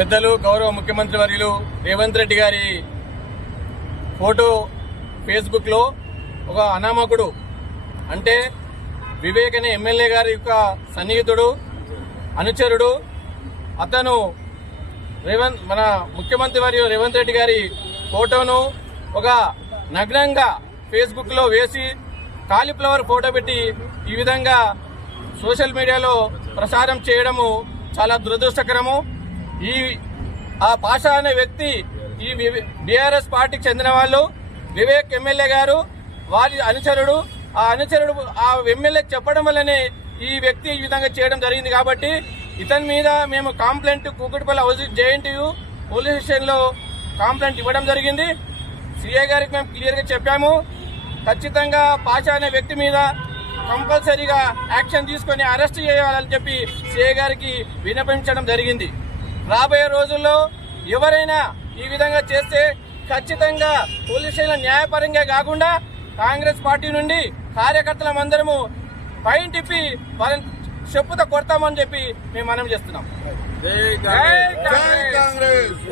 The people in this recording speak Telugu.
పెద్దలు గౌరవ ముఖ్యమంత్రి వర్యులు రేవంత్ రెడ్డి గారి ఫోటో ఫేస్బుక్ లో ఒక అనామకుడు అంటే వివేక్ అనే ఎమ్మెల్యే గారి యొక్క సన్నిహితుడు అనుచరుడు అతను మన ముఖ్యమంత్రి వర్యులు రేవంత్ రెడ్డి గారి ఫోటోను ఒక నగ్నంగా ఫేస్బుక్ లో వేసి కాలీఫ్లవర్ ఫోటో పెట్టి ఈ విధంగా సోషల్ మీడియాలో ప్రసారం చేయడము చాలా దురదృష్టకరము. ఆ పాషా అనే వ్యక్తి ఈ బీఆర్ఎస్ పార్టీకి చెందిన వాళ్ళు, వివేక్ ఎమ్మెల్యే గారు వారి అనుచరుడు. ఆ అనుచరుడు ఆ ఎమ్మెల్యేకి చెప్పడం వల్లనే ఈ వ్యక్తి ఈ విధంగా చేయడం జరిగింది. కాబట్టి ఇతని మీద మేము complaint Kukatpally JNTU police station లో కంప్లైంట్ ఇవ్వడం జరిగింది. సీఐ గారికి మేము క్లియర్ గా చెప్పాము, ఖచ్చితంగా పాషా అనే వ్యక్తి మీద కంపల్సరీగా యాక్షన్ తీసుకొని అరెస్ట్ చేయాలని చెప్పి సీఐ గారికి విన్నపించడం జరిగింది. రాబోయే రోజుల్లో ఎవరైనా ఈ విధంగా చేస్తే ఖచ్చితంగా పోలీస్ స్టేషన్ న్యాయపరంగా కాకుండా కాంగ్రెస్ పార్టీ నుండి కార్యకర్తలమందరము పైన తిప్పి వాళ్ళని చెప్పుతో కొడతామని చెప్పి మేము మనం చేస్తున్నాం. జై కాంగ్రెస్.